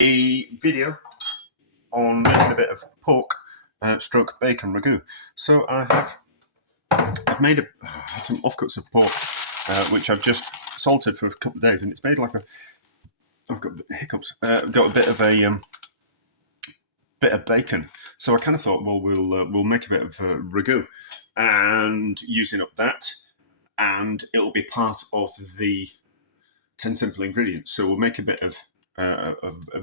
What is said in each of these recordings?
A video on making a bit of pork stroke bacon ragu. So I've made had some offcuts of pork which I've just salted for a couple of days, and it's made like I've got hiccups. Got a bit of bacon. So I kind of thought, well, we'll make a bit of ragu, and using up that, and it'll be part of the 10 simple ingredients. So we'll make a bit of a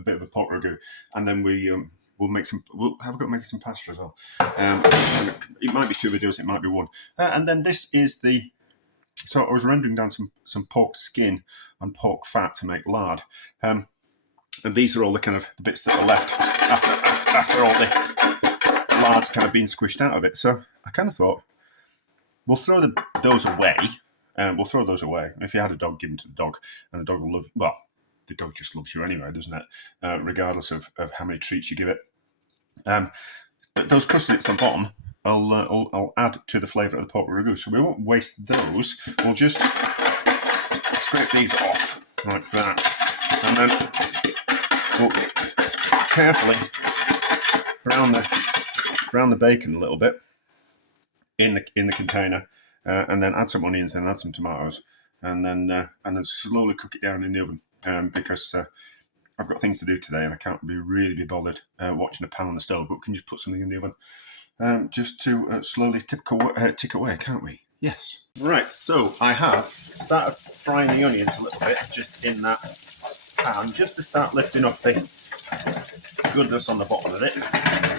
bit of a pork ragu, and then we'll make some. We'll have a go at making some pasta as well. It might be 2 videos, it might be 1. And then this is the. So I was rendering down some pork skin and pork fat to make lard. And these are all the kind of bits that are left after all the lard's kind of been squished out of it. So I kind of thought, we'll throw those away. We'll throw those away. If you had a dog, give them to the dog, and the dog will love. Well, the dog just loves you anyway, doesn't it? Regardless of how many treats you give it. But those crustaceans on the bottom, I'll add to the flavour of the pork ragu. So we won't waste those. We'll just scrape these off like that, and then we'll carefully brown the bacon a little bit in the container, and then add some onions and add some tomatoes, and then slowly cook it down in the oven, because I've got things to do today and I can't really be bothered watching a pan on the stove. But we can just put something in the oven just to slowly tick away, can't we? Yes. Right. So I have started frying the onions a little bit just in that pan, just to start lifting up the goodness on the bottom of it.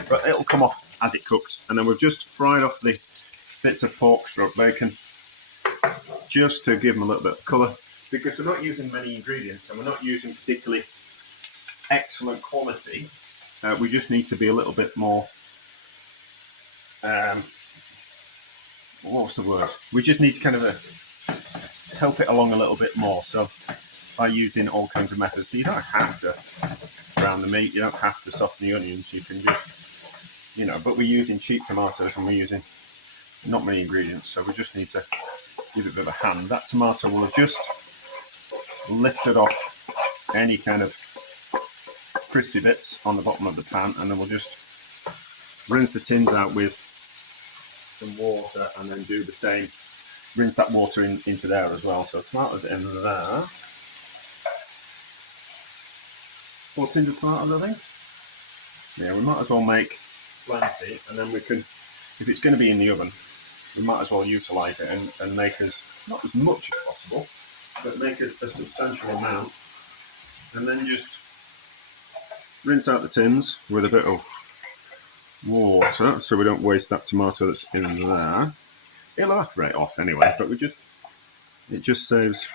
But it'll come off as it cooks, and then we've just fried off the bits of pork stroke bacon just to give them a little bit of colour, because we're not using many ingredients and we're not using particularly excellent quality. We just need to be a little bit more what's the word? We just need to kind of help it along a little bit more. So by using all kinds of methods, so you don't have to brown the meat, you don't have to soften the onions, you can just, but we're using cheap tomatoes and we're using not many ingredients, so we just need to give it a bit of a hand. That tomato will have just lifted off any kind of crispy bits on the bottom of the pan, and then we'll just rinse the tins out with some water, and then do the same. Rinse that water into there as well. So tomatoes in there. 4 tins of tomatoes, I think. Yeah, we might as well make plenty, and then we can, if it's going to be in the oven, we might as well utilise it and make us, not as much as possible, but make us a substantial amount, and then just rinse out the tins with a bit of water so we don't waste that tomato that's in there. It'll evaporate off anyway, but it just saves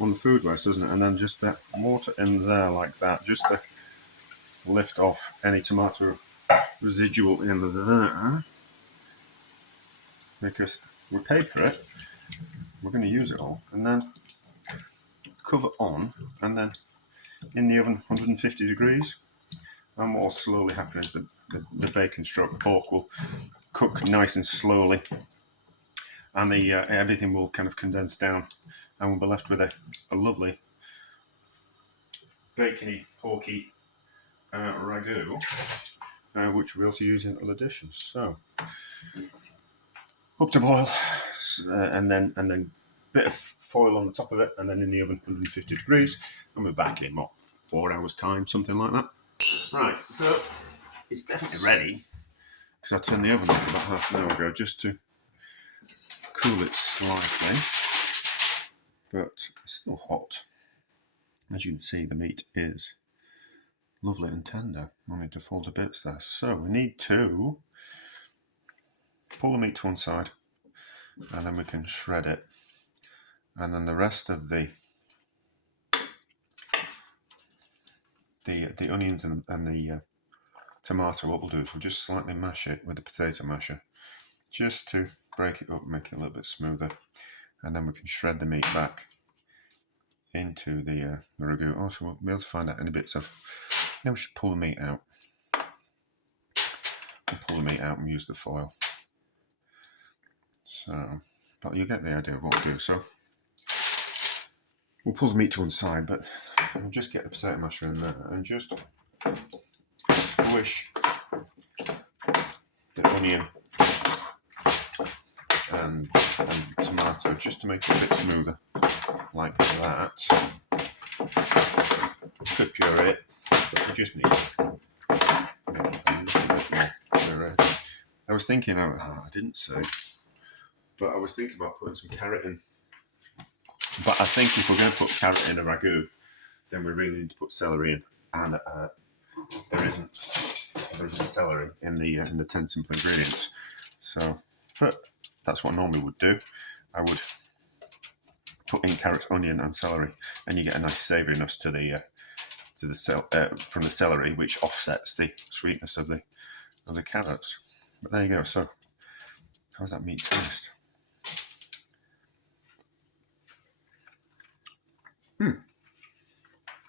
on the food waste, doesn't it? And then just that water in there like that, just to lift off any tomato residual in there, because we paid for it, we're going to use it all. And then cover on, and then in the oven 150 degrees, and what'll slowly happen is the bacon stroke pork will cook nice and slowly, and the everything will kind of condense down, and we'll be left with a lovely bacony, porky ragu, which we'll be able to use in other dishes. So up to boil, and then a bit of foil on the top of it, and then in the oven 150 degrees, and we're back in 4 hours time, something like that. Right, so it's definitely ready, because I turned the oven off about half an hour ago just to cool it slightly, but it's still hot. As you can see, the meat is lovely and tender. I need to fold to bits there. So we need to pull the meat to one side, and then we can shred it, and then the rest of the onions and the tomato, what we'll do is we'll just slightly mash it with the potato masher, just to break it up and make it a little bit smoother, and then we can shred the meat back into the ragu. Also, we'll be able to find out any bits of. Now we should pull the meat out. We'll pull the meat out and use the foil. So, but you get the idea of what we'll do. So We'll pull the meat to one side, but I'll just get the potato masher in there and just squish the onion and tomato just to make it a bit smoother, like that. Could puree it, but we just need to make it a little bit more puree. I was thinking, I didn't say, but I was thinking about putting some carrot in. But I think if we're going to put carrot in a ragu, then we really need to put celery in, and there isn't celery in the 10 simple ingredients. So, but that's what I normally would do. I would put in carrots, onion, and celery, and you get a nice savouriness from the celery, which offsets the sweetness of the carrots. But there you go. So, how's that meat taste?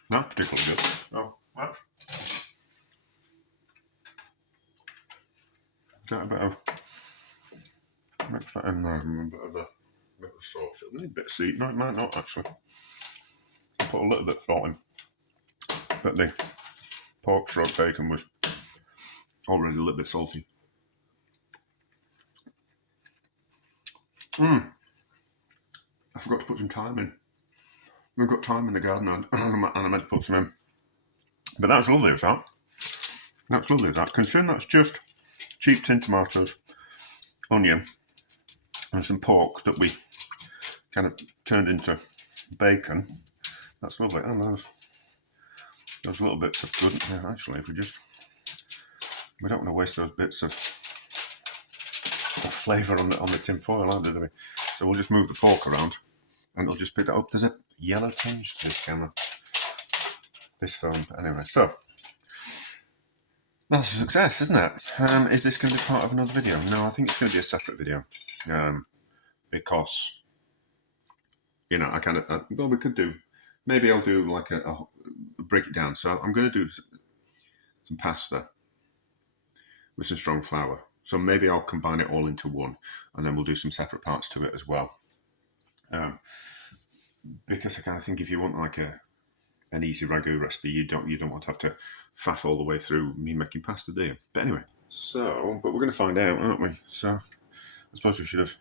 Not particularly good. Oh, well. Got a bit of mix that in there, and a bit of sauce. It'll need a bit of seasoning. No, it might not actually. I'll put a little bit of salt in, but the pork stroke bacon was already a little bit salty. I forgot to put some thyme in. We've got thyme in the garden, and I meant to put some in. But that's lovely as that. That's lovely as that. Considering that's just cheap tin tomatoes, onion, and some pork that we kind of turned into bacon. That's lovely. And those little bits of good. Yeah, actually, if we don't want to waste those bits of flavour on the tin foil, do we? So we'll just move the pork around, and it'll just pick that up. There's a yellow tinge to this camera, this film. Anyway, so that's a success, isn't it? Is this going to be part of another video? No, I think it's going to be a separate video, because I kind of well, we could do. Maybe I'll do like a break it down. So I'm going to do some pasta with some strong flour. So maybe I'll combine it all into one, and then we'll do some separate parts to it as well. Because I kind of think if you want like an easy ragu recipe, you don't want to have to faff all the way through me making pasta, do you? But anyway, but we're going to find out, aren't we? So I suppose we should have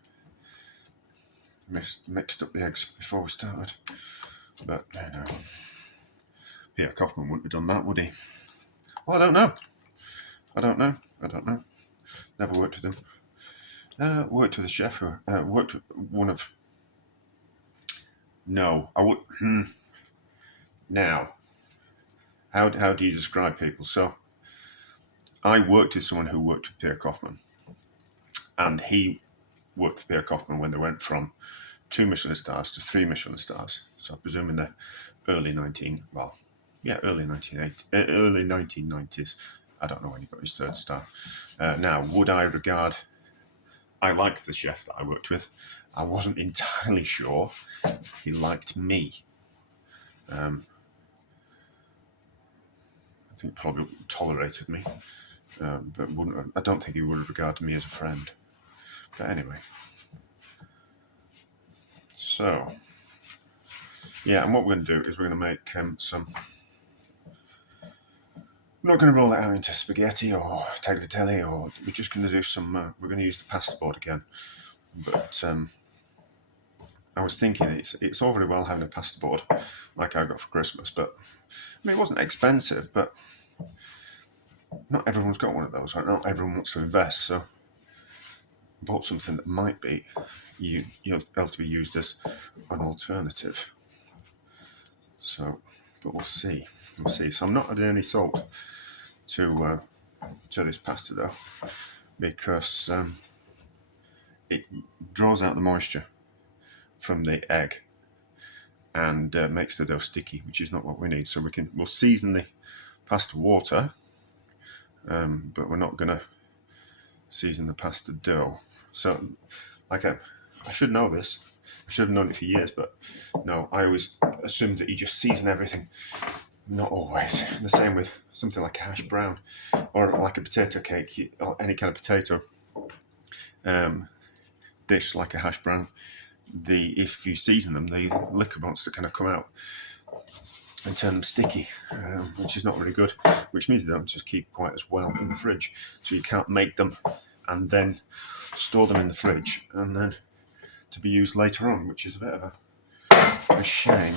mixed up the eggs before we started. But Peter Kaufman wouldn't have done that, would he? Well, I don't know. Never worked with him. Worked with a chef who worked with one of. No, I would. Now, how do you describe people? So, I worked with someone who worked with Pierre Kaufman, and he worked with Pierre Kaufman when they went from 2 Michelin stars to 3 Michelin stars. So, I presume in the early 1990s. I don't know when he got his 3rd star. Now, would I regard? I liked the chef that I worked with. I wasn't entirely sure he liked me. I think probably tolerated me, but I don't think he would have regarded me as a friend. But anyway, so yeah, and what we're going to do is we're going to make some. I'm not going to roll it out into spaghetti or tagliatelle, or we're just going to do some. We're going to use the pasta board again, but I was thinking it's all very well having a pasta board like I got for Christmas, but I mean it wasn't expensive, but not everyone's got one of those. Right? Not everyone wants to invest, so I bought something that might be able to be used as an alternative. So, but we'll see. So I'm not adding any salt to this pasta dough because it draws out the moisture from the egg and makes the dough sticky, which is not what we need. So we'll season the pasta water, but we're not going to season the pasta dough. So, I should know this. I should have known it for years, but no, I always assumed that you just season everything. Not always. The same with something like a hash brown or like a potato cake or any kind of potato dish like a hash brown. if you season them, the liquor wants to kind of come out and turn them sticky, which is not very good, which means they don't just keep quite as well in the fridge. So you can't make them and then store them in the fridge and then to be used later on, which is a bit of a shame.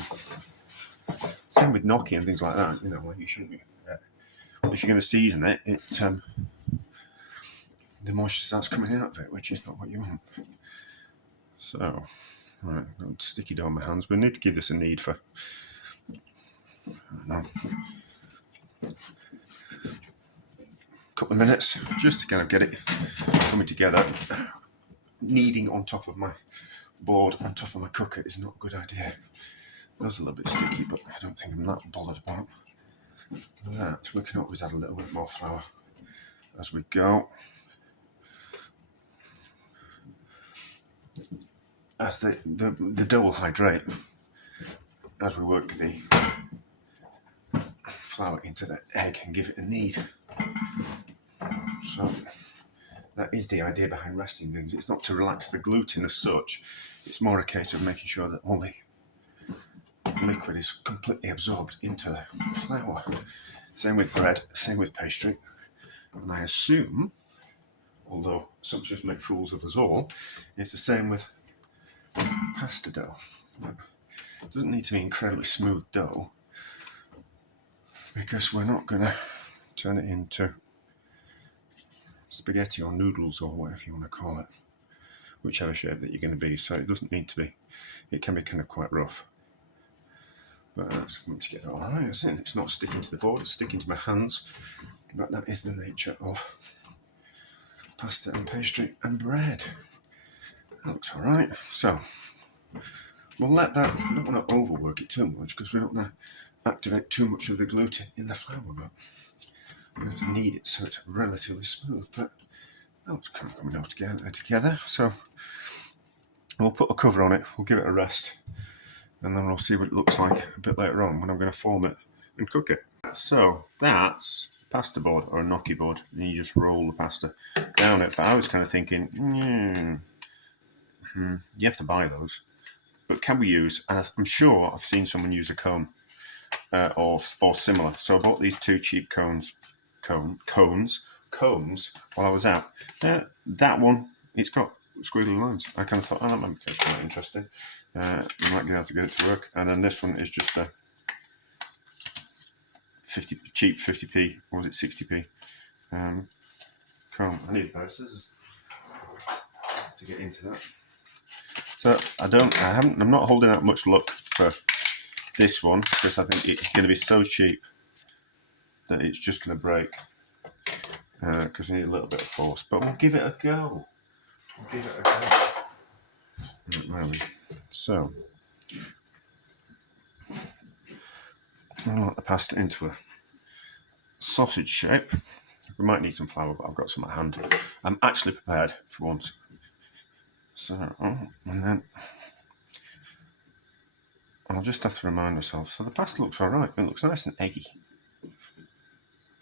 Same with gnocchi and things like that. You know, you shouldn't be. If you're going to season it, the moisture starts coming out of it, which is not what you want. So, right, I've got sticky dough on my hands. We need to give this a knead for, I don't know, a couple of minutes, just to kind of get it coming together. Kneading on top of my board, on top of my cooker, is not a good idea. It was a little bit sticky, but I don't think I'm that bothered about that. We can always add a little bit more flour as we go. As the dough will hydrate as we work the flour into the egg and give it a knead. So that is the idea behind resting things. It's not to relax the gluten as such. It's more a case of making sure that all the liquid is completely absorbed into the flour. Same with bread, same with pastry. And I assume, although assumptions make fools of us all, it's the same with pasta dough. It doesn't need to be incredibly smooth dough because we're not going to turn it into spaghetti or noodles or whatever you want to call it, whichever shape that you're going to be. So it doesn't need to be, it can be kind of quite rough. But that's coming together all right, isn't it? It's not sticking to the board, it's sticking to my hands. But that is the nature of pasta and pastry and bread. That looks all right. So we'll let that, we don't want to overwork it too much because we don't want to activate too much of the gluten in the flour, but we have to knead it so it's relatively smooth. But that looks kind of coming all together. So we'll put a cover on it, we'll give it a rest, and then we'll see what it looks like a bit later on when I'm going to form it and cook it. So that's a pasta board or a gnocchi board, and you just roll the pasta down it. But I was kind of thinking, you have to buy those. But can we use, and I'm sure I've seen someone use a cone or similar. So I bought these two cheap cones while I was out. That one, it's got squiggly lines. I kind of thought, that might be quite interesting. You might be able to get it to work. And then this one is just a cheap 50p, or was it 60p? Cone. I need a pair of scissors to get into that. So I'm not holding out much luck for this one because I think it's going to be so cheap that it's just going to break because we need a little bit of force. But we'll give it a go. So I'll let the pasta into a sausage shape. We might need some flour, but I've got some at hand. I'm actually prepared for once. So, and then I'll just have to remind myself. So the pasta looks all right. It looks nice and eggy.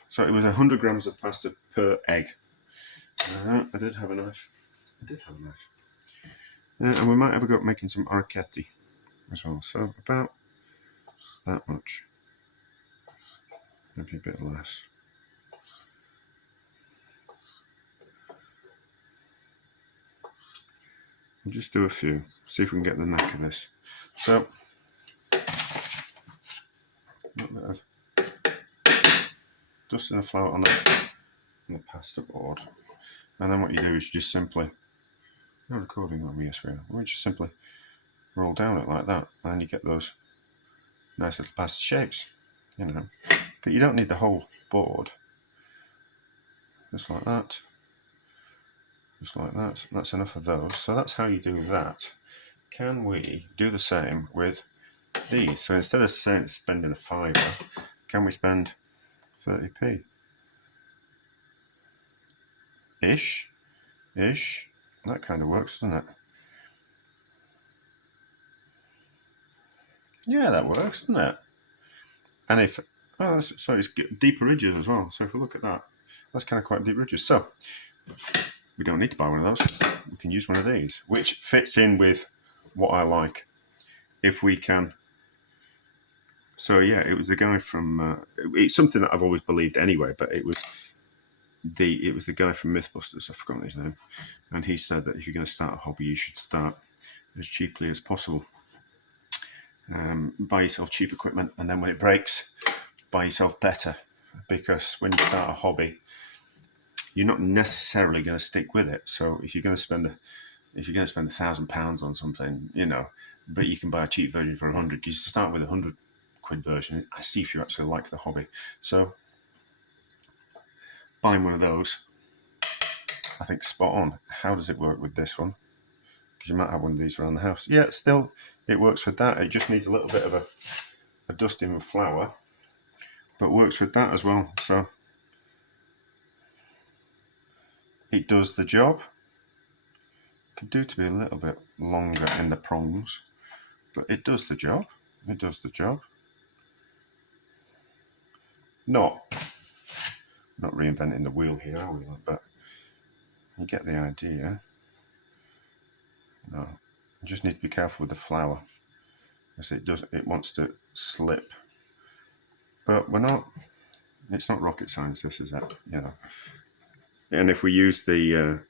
So it was 100 grams of pasta per egg. I did have a knife. And we might have a go at making some orecchiette as well. So about that much. Maybe a bit less. We'll just do a few. See if we can get the knack of this. So a little bit of dusting the flour on the pasta board, and then what you do is you just simply, no recording on me, yes we are. We just simply roll down it like that, and you get those nice little pasta shapes, you know. But you don't need the whole board. Just like that. Just like that. So that's enough of those. So that's how you do that. Can we do the same with these? So instead of spending a fiver, can we spend 30p? Ish. That kind of works, doesn't it? Yeah, that works, doesn't it? And if, so it's deeper ridges as well. So if we look at that, that's kind of quite deep ridges. So we don't need to buy one of those. We can use one of these, which fits in with what I like. If we can. So yeah, it was the guy from. It's something that I've always believed anyway, but it was the guy from MythBusters. I've forgotten his name, and he said that if you're going to start a hobby, you should start as cheaply as possible. Buy yourself cheap equipment, and then when it breaks, buy yourself better. Because when you start a hobby, you're not necessarily going to stick with it. So if you're going to spend £1,000 on something, but you can buy a cheap version for 100, you start with £100 version. I see if you actually like the hobby. So buying one of those, I think, spot on. How does it work with this one? Because you might have one of these around the house. Yeah, still, it works with that. It just needs a little bit of a dusting with flour, but works with that as well. So it does the job. Could do to be a little bit longer in the prongs, but it does the job. It does the job. Not reinventing the wheel here, are we? But you get the idea. No, you just need to be careful with the flour, because it wants to slip. But we're not. It's not rocket science. This is it, And if we use the,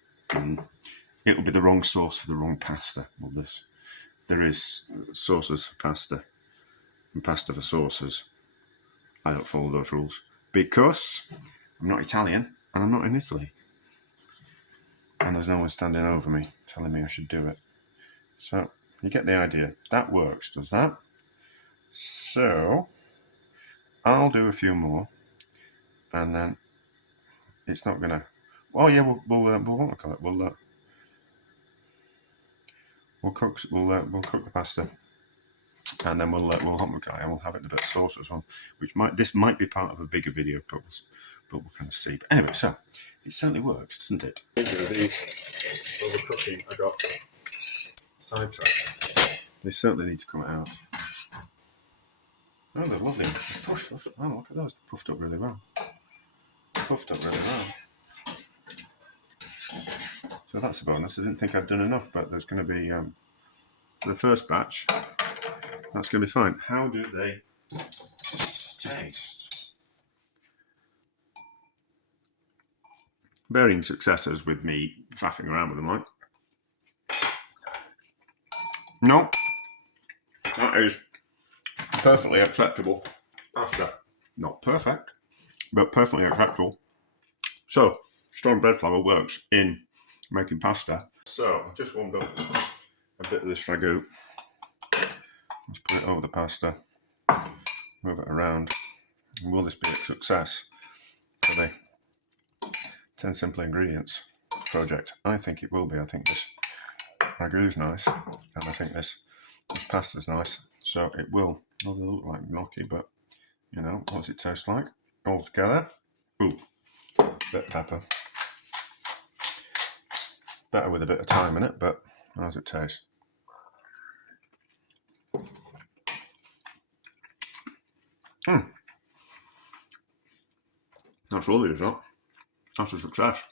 it'll be the wrong sauce for the wrong pasta. Well, there is sauces for pasta and pasta for sauces. I don't follow those rules because I'm not Italian and I'm not in Italy. And there's no one standing over me telling me I should do it. So you get the idea. That works, does that? So I'll do a few more, and then it's not gonna. Oh yeah, we'll what we call it? We'll cook the pasta, and then we'll hot guy, and we'll have it in a bit of sauce as well. This might be part of a bigger video, but we'll kind of see. But anyway, so it certainly works, doesn't it? These overcooking, I got sidetracked. They certainly need to come out. Oh, they're lovely. Oh, look at those. They're puffed up really well. So that's a bonus. I didn't think I'd done enough, but there's going to be, for the first batch, that's going to be fine. How do they taste? Varying successes with me faffing around with them, like. No, that is perfectly acceptable pasta. Not perfect, but perfectly acceptable. So, strong bread flour works in making pasta. So, I've just warmed up a bit of this ragu. Let's put it over the pasta, move it around. And will this be a success for the 10 Simple Ingredients project? I think it will be. I think this ragu's nice, and I think this pasta's nice. So it will. They look like gnocchi, but what's it taste like all together? Ooh, bit of pepper. Better with a bit of thyme in it, but how does it taste? That's all there is, that. That's a success.